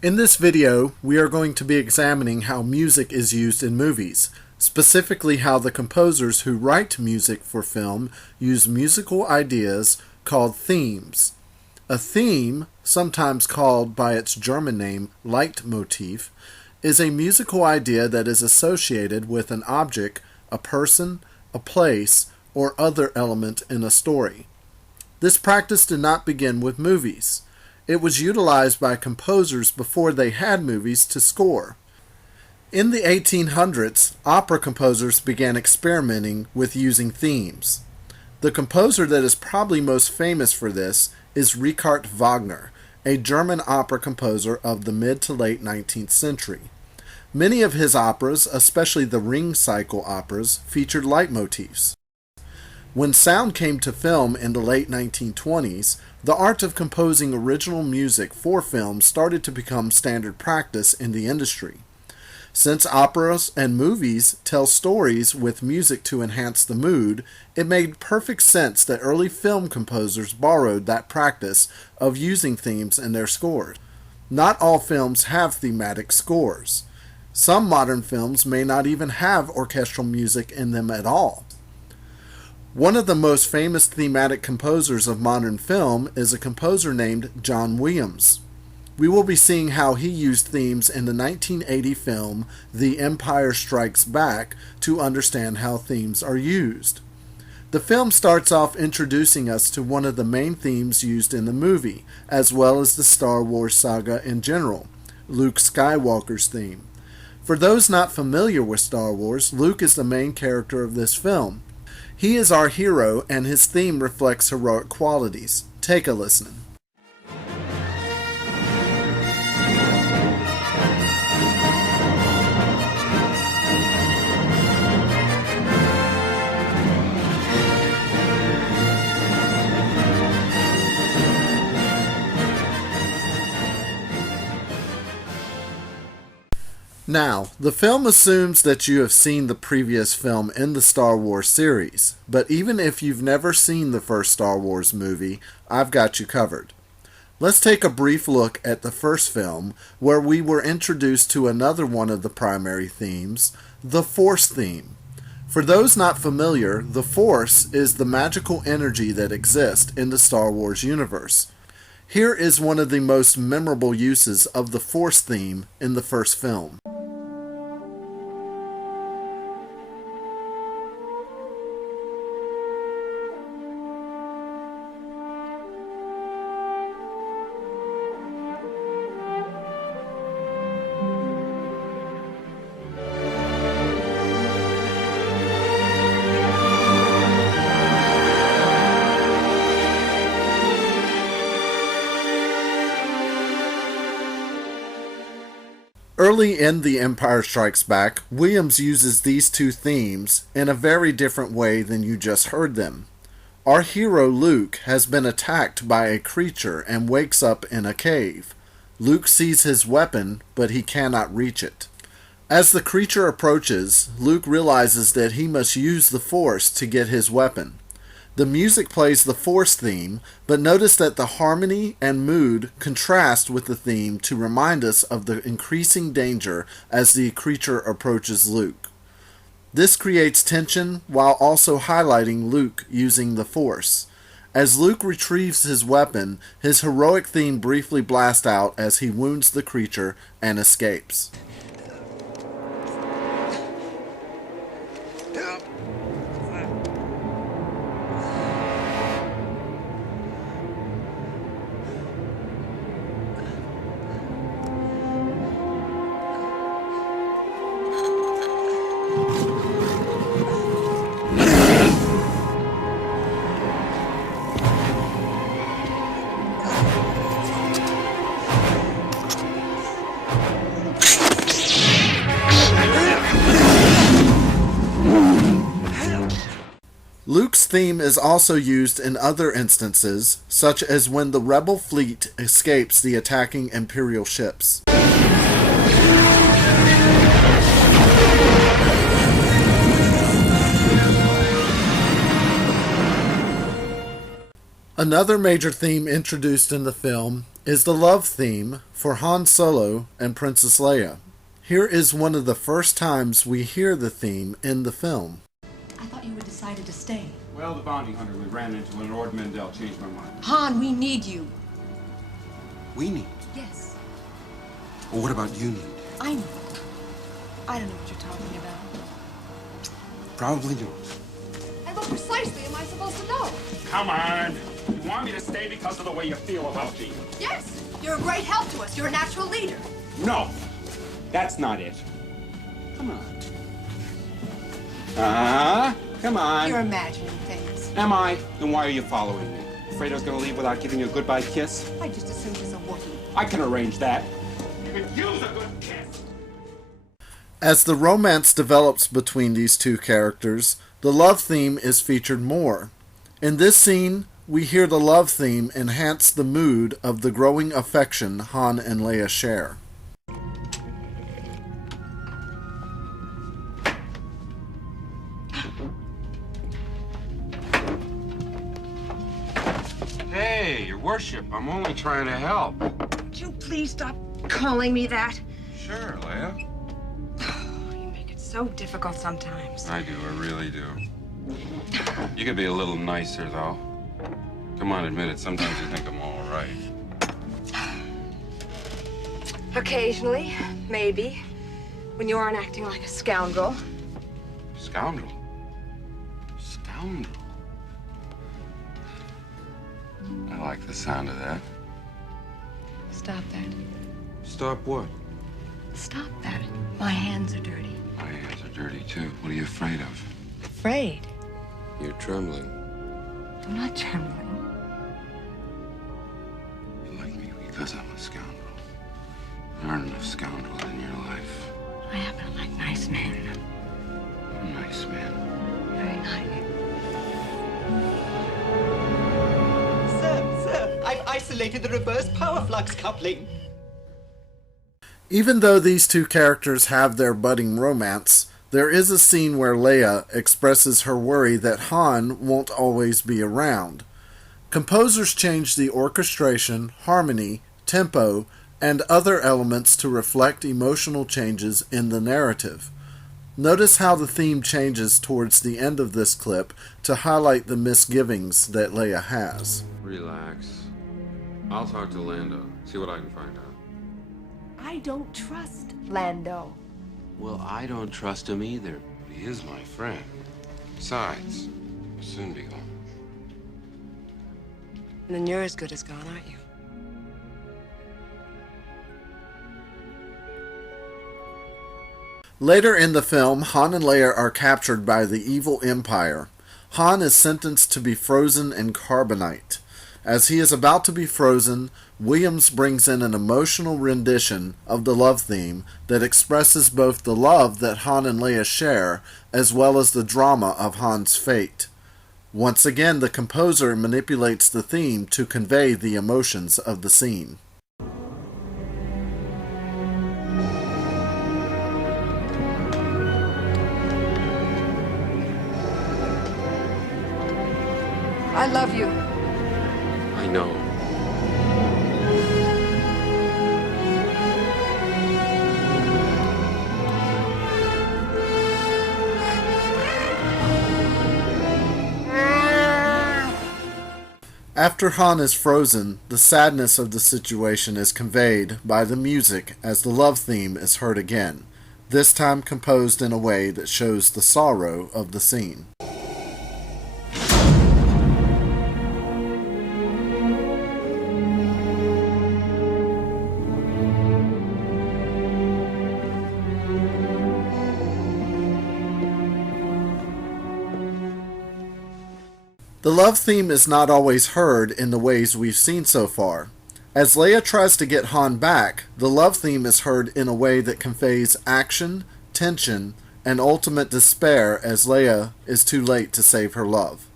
In this video, we are going to be examining how music is used in movies, specifically how the composers who write music for film use musical ideas called themes. A theme, sometimes called by its German name Leitmotif, is a musical idea that is associated with an object, a person, a place, or other element in a story. This practice did not begin with movies. It was utilized by composers before they had movies to score. In the 1800s, opera composers began experimenting with using themes. The composer that is probably most famous for this is Richard Wagner, a German opera composer of the mid to late 19th century. Many of his operas, especially the Ring cycle operas, featured leitmotifs. When sound came to film in the late 1920s, the art of composing original music for film started to become standard practice in the industry. Since operas and movies tell stories with music to enhance the mood, it made perfect sense that early film composers borrowed that practice of using themes in their scores. Not all films have thematic scores. Some modern films may not even have orchestral music in them at all. One of the most famous thematic composers of modern film is a composer named John Williams. We will be seeing how he used themes in the 1980 film The Empire Strikes Back to understand how themes are used. The film starts off introducing us to one of the main themes used in the movie, as well as the Star Wars saga in general, Luke Skywalker's theme. For those not familiar with Star Wars, Luke is the main character of this film. He is our hero, and his theme reflects heroic qualities. Take a listen. Now, the film assumes that you have seen the previous film in the Star Wars series, but even if you've never seen the first Star Wars movie, I've got you covered. Let's take a brief look at the first film, where we were introduced to another one of the primary themes, the Force theme. For those not familiar, the Force is the magical energy that exists in the Star Wars universe. Here is one of the most memorable uses of the Force theme in the first film. Early in The Empire Strikes Back, Williams uses these two themes in a very different way than you just heard them. Our hero Luke has been attacked by a creature and wakes up in a cave. Luke sees his weapon, but he cannot reach it. As the creature approaches, Luke realizes that he must use the Force to get his weapon. The music plays the Force theme, but notice that the harmony and mood contrast with the theme to remind us of the increasing danger as the creature approaches Luke. This creates tension while also highlighting Luke using the Force. As Luke retrieves his weapon, his heroic theme briefly blasts out as he wounds the creature and escapes. Luke's theme is also used in other instances, such as when the Rebel fleet escapes the attacking Imperial ships. Another major theme introduced in the film is the love theme for Han Solo and Princess Leia. Here is one of the first times we hear the theme in the film. I thought you had decided to stay. Well, the bounty hunter we ran into in Lord Mendel changed my mind. Han, we need you. We need? Yes. Well, what about you need? I know. I don't know what you're talking about. Probably do. And what precisely am I supposed to know? Come on. You want me to stay because of the way you feel about me? Yes. You're a great help to us. You're a natural leader. No. That's not it. Come on. Come on. You're imagining things. Am I? Then why are you following me? Afraid I was gonna leave without giving you a goodbye kiss? I just assumed he's a Wookiee. I can arrange that. You could use a good kiss. As the romance develops between these two characters, the love theme is featured more. In this scene, we hear the love theme enhance the mood of the growing affection Han and Leia share. Hey, your worship, I'm only trying to help. Would you please stop calling me that? Sure, Leia. You make it so difficult sometimes. I do, I really do. You could be a little nicer, though. Come on, admit it, sometimes you think I'm all right. Occasionally, maybe. When you aren't acting like a scoundrel. Scoundrel? Scoundrel? I like the sound of that. Stop that. Stop what? Stop that. My hands are dirty. My hands are dirty, too. What are you afraid of? Afraid? You're trembling. I'm not trembling. You like me because I'm a scoundrel. There aren't enough scoundrels in your life. I happen to like nice men. I'm a nice man. Very nice. Sir, I've isolated the reverse power flux coupling. Even though these two characters have their budding romance, there is a scene where Leia expresses her worry that Han won't always be around. Composers change the orchestration, harmony, tempo, and other elements to reflect emotional changes in the narrative. Notice how the theme changes towards the end of this clip to highlight the misgivings that Leia has. Relax. I'll talk to Lando, see what I can find out. I don't trust Lando. Well, I don't trust him either. He is my friend. Besides, he'll soon be gone. And then you're as good as gone, aren't you? Later in the film, Han and Leia are captured by the evil Empire. Han is sentenced to be frozen in carbonite. As he is about to be frozen, Williams brings in an emotional rendition of the love theme that expresses both the love that Han and Leia share, as well as the drama of Han's fate. Once again, the composer manipulates the theme to convey the emotions of the scene. I love you. I know. After Han is frozen, the sadness of the situation is conveyed by the music as the love theme is heard again, this time composed in a way that shows the sorrow of the scene. The love theme is not always heard in the ways we've seen so far. As Leia tries to get Han back, the love theme is heard in a way that conveys action, tension, and ultimate despair as Leia is too late to save her love.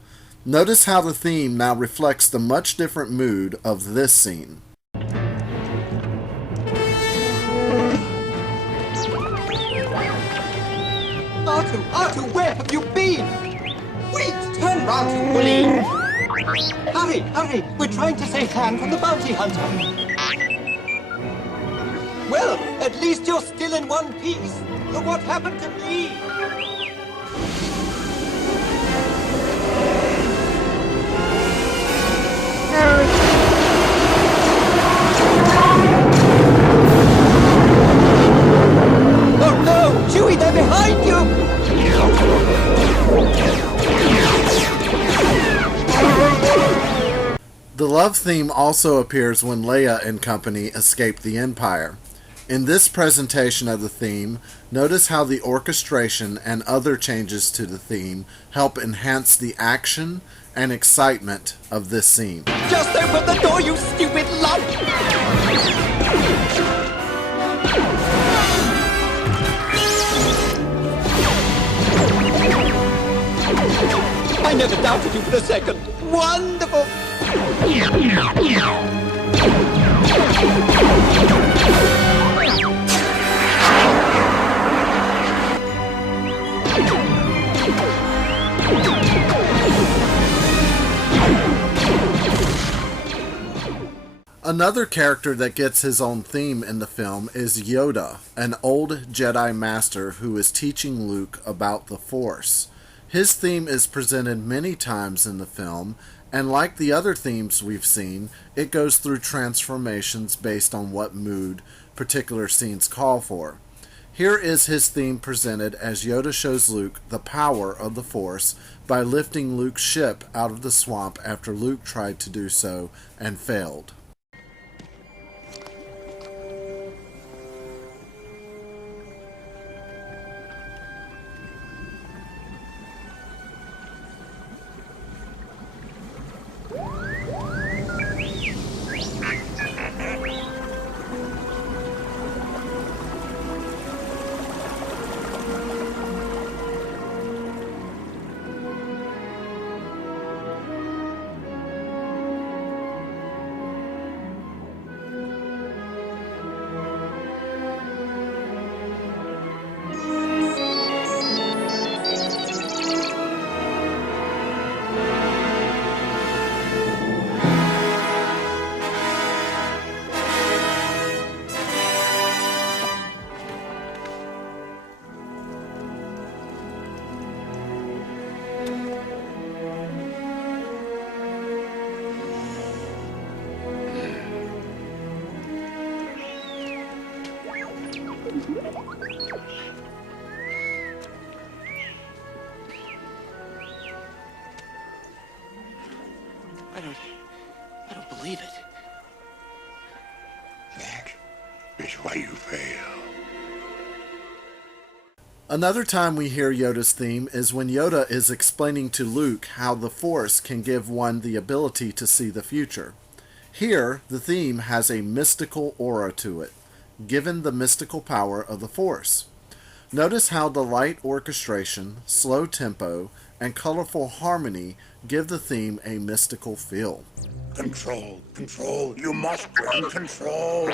Notice how the theme now reflects the much different mood of this scene. R2, where have you been? Wait, turn round, you bully! Hurry, we're trying to save Han from the bounty hunter. Well, at least you're still in one piece. Look what happened to me. Oh no! Chewie, they're behind you! The love theme also appears when Leia and company escape the Empire. In this presentation of the theme, notice how the orchestration and other changes to the theme help enhance the action and excitement of this scene. Just open the door, you stupid lump! I never doubted you for a second. Wonderful! Another character that gets his own theme in the film is Yoda, an old Jedi Master who is teaching Luke about the Force. His theme is presented many times in the film, and like the other themes we've seen, it goes through transformations based on what mood particular scenes call for. Here is his theme presented as Yoda shows Luke the power of the Force by lifting Luke's ship out of the swamp after Luke tried to do so and failed. I don't believe it. That is why you fail. Another time we hear Yoda's theme is when Yoda is explaining to Luke how the Force can give one the ability to see the future. Here, the theme has a mystical aura to it, given the mystical power of the Force. Notice how the light orchestration, slow tempo, and colorful harmony give the theme a mystical feel. Control, control, you must learn control.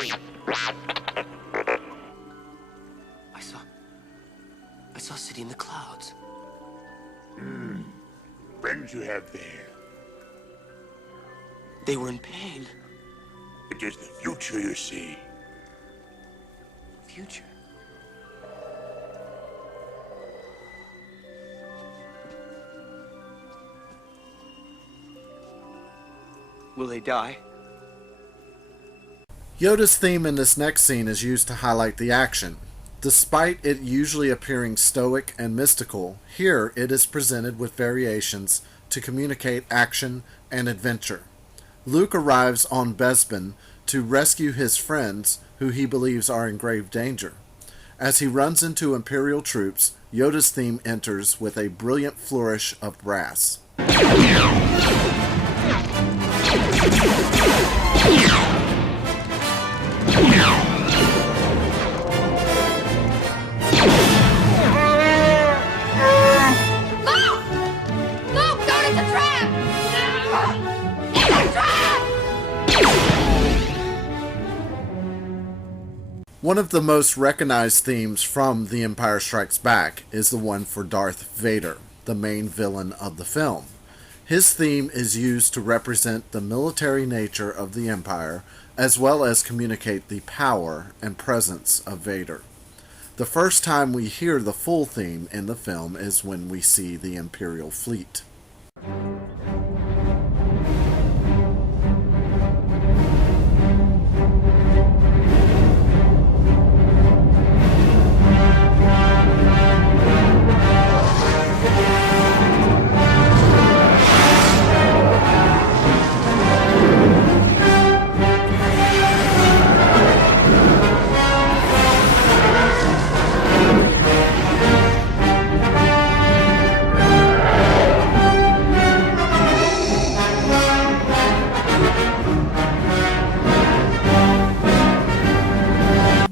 I saw a city in the clouds. Friends you have there. They were in pain. It is the future you see. Future? Will they die? Yoda's theme in this next scene is used to highlight the action. Despite it usually appearing stoic and mystical, here it is presented with variations to communicate action and adventure. Luke arrives on Bespin to rescue his friends who he believes are in grave danger. As he runs into Imperial troops, Yoda's theme enters with a brilliant flourish of brass. One of the most recognized themes from The Empire Strikes Back is the one for Darth Vader, the main villain of the film. His theme is used to represent the military nature of the Empire, as well as communicate the power and presence of Vader. The first time we hear the full theme in the film is when we see the Imperial fleet.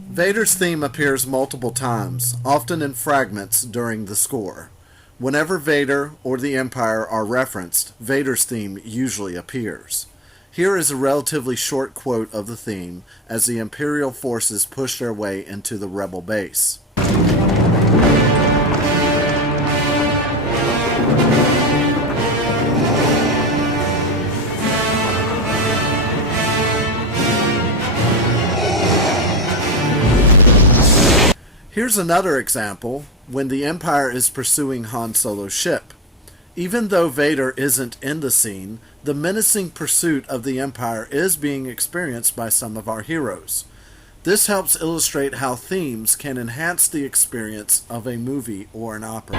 Vader's theme appears multiple times, often in fragments during the score. Whenever Vader or the Empire are referenced, Vader's theme usually appears. Here is a relatively short quote of the theme as the Imperial forces push their way into the Rebel base. Here's another example when the Empire is pursuing Han Solo's ship. Even though Vader isn't in the scene, the menacing pursuit of the Empire is being experienced by some of our heroes. This helps illustrate how themes can enhance the experience of a movie or an opera.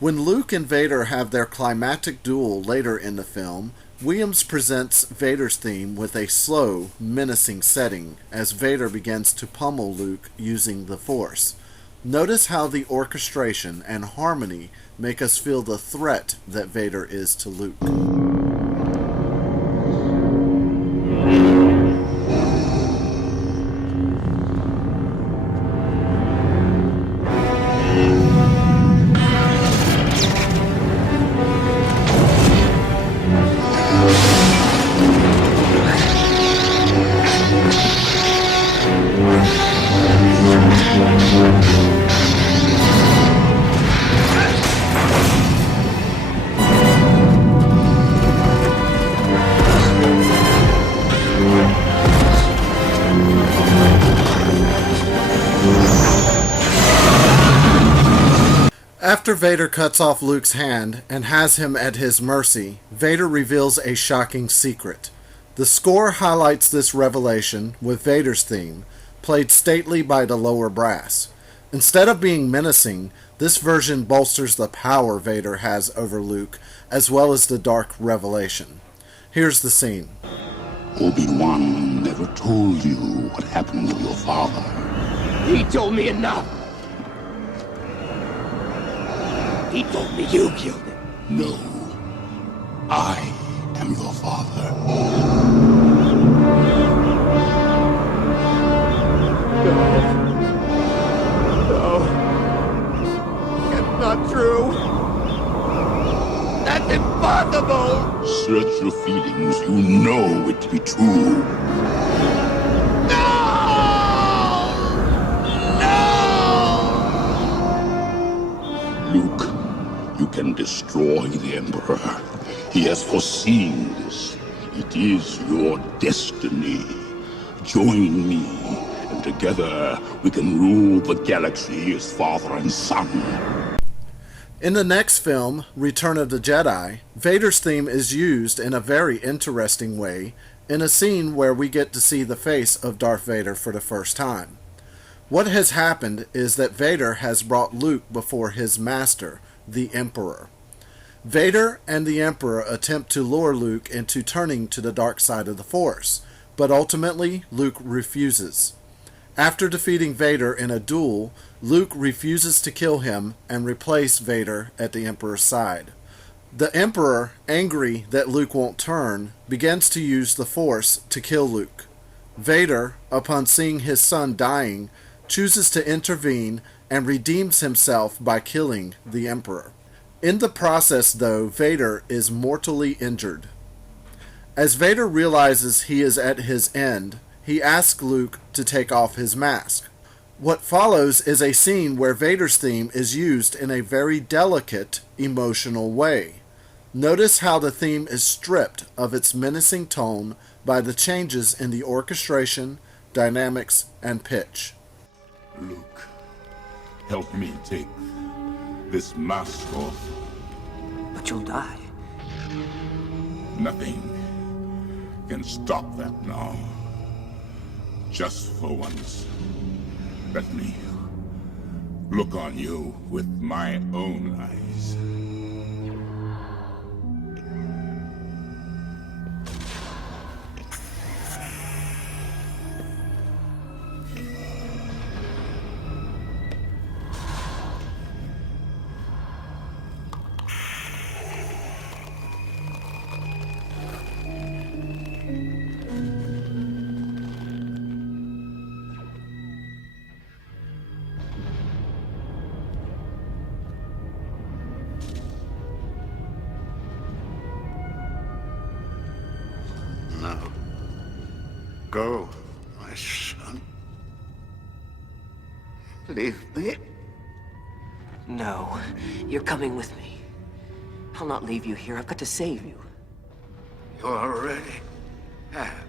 When Luke and Vader have their climactic duel later in the film, Williams presents Vader's theme with a slow, menacing setting as Vader begins to pummel Luke using the Force. Notice how the orchestration and harmony make us feel the threat that Vader is to Luke. After Vader cuts off Luke's hand and has him at his mercy, Vader reveals a shocking secret. The score highlights this revelation with Vader's theme, played stately by the lower brass. Instead of being menacing, this version bolsters the power Vader has over Luke, as well as the dark revelation. Here's the scene. Obi-Wan never told you what happened to your father. He told me enough. He told me you killed him. No. I am your father. No. It's not true. That's impossible. Search your feelings. You know it to be true. Luke, you can destroy the Emperor. He has foreseen this. It is your destiny. Join me, and together we can rule the galaxy as father and son. In the next film, Return of the Jedi, Vader's theme is used in a very interesting way in a scene where we get to see the face of Darth Vader for the first time. What has happened is that Vader has brought Luke before his master, the Emperor. Vader and the Emperor attempt to lure Luke into turning to the dark side of the Force, but ultimately Luke refuses. After defeating Vader in a duel, Luke refuses to kill him and replace Vader at the Emperor's side. The Emperor, angry that Luke won't turn, begins to use the Force to kill Luke. Vader, upon seeing his son dying, chooses to intervene and redeems himself by killing the Emperor. In the process, though, Vader is mortally injured. As Vader realizes he is at his end, he asks Luke to take off his mask. What follows is a scene where Vader's theme is used in a very delicate, emotional way. Notice how the theme is stripped of its menacing tone by the changes in the orchestration, dynamics, and pitch. Luke, help me take this mask off. But you'll die. Nothing can stop that now. Just for once, let me look on you with my own eyes. Now, go, my son. Leave me. No, you're coming with me. I'll not leave you here. I've got to save you. You already have.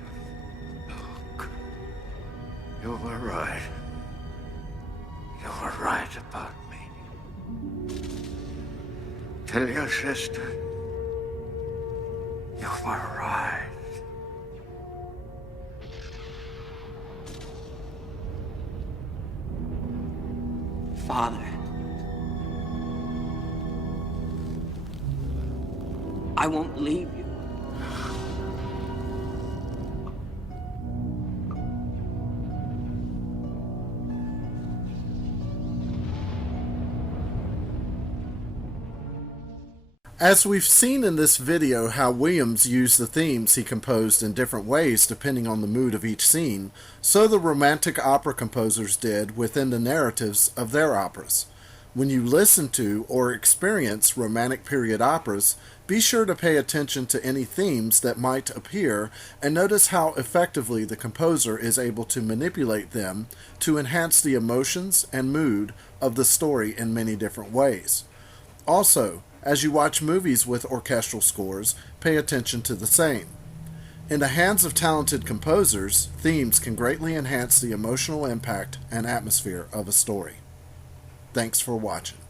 Look, you were right. You were right about me. Tell your sister you were right. Father. I won't leave you. As we've seen in this video how Williams used the themes he composed in different ways depending on the mood of each scene, so the romantic opera composers did within the narratives of their operas. When you listen to or experience romantic period operas, be sure to pay attention to any themes that might appear and notice how effectively the composer is able to manipulate them to enhance the emotions and mood of the story in many different ways. Also, as you watch movies with orchestral scores, pay attention to the same. In the hands of talented composers, themes can greatly enhance the emotional impact and atmosphere of a story. Thanks for watching.